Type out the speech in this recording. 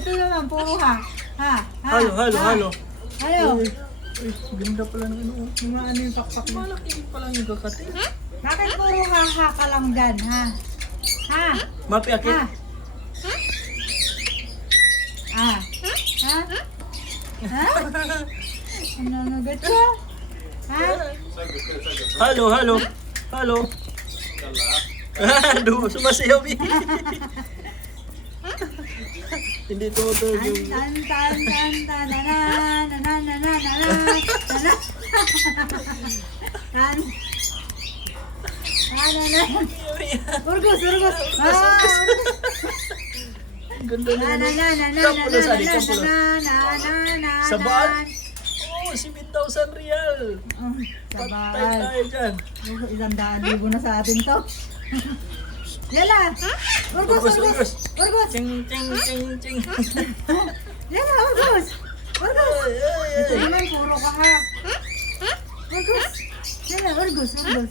ito naman, puro ha. Ha? Ha? Halo, halo, Ha? halo. Halo. Uy, ganda pala ng ano. Mga ano yung pakpak mo. Malaki pala yung kakati. Bakit puro ha ka lang dyan, ha? Ha? Mapi akit. Ha? Ha? Ha? Ha? Ano nagat siya? Ha? Halo, halo. Halo. Aduh, sumasayaw eh. Hindi tumutulog yung... Tan tan tan tan na na na na na na na na na tan na. Urgus, urgus. Ganda Na na na na na na Kampulos, na Ali, na kampulos. na. Sabaan? Oh, 7,000 real. Patay Sabaan. tayo dyan. 100,000 na sa atin to. Yala! Urgus, urgus! Urgus! Ching, ching, ching, ching. Yala, urgus! Urgus! Ito naman, puro ka nga. Urgus! Yala, urgus, urgus.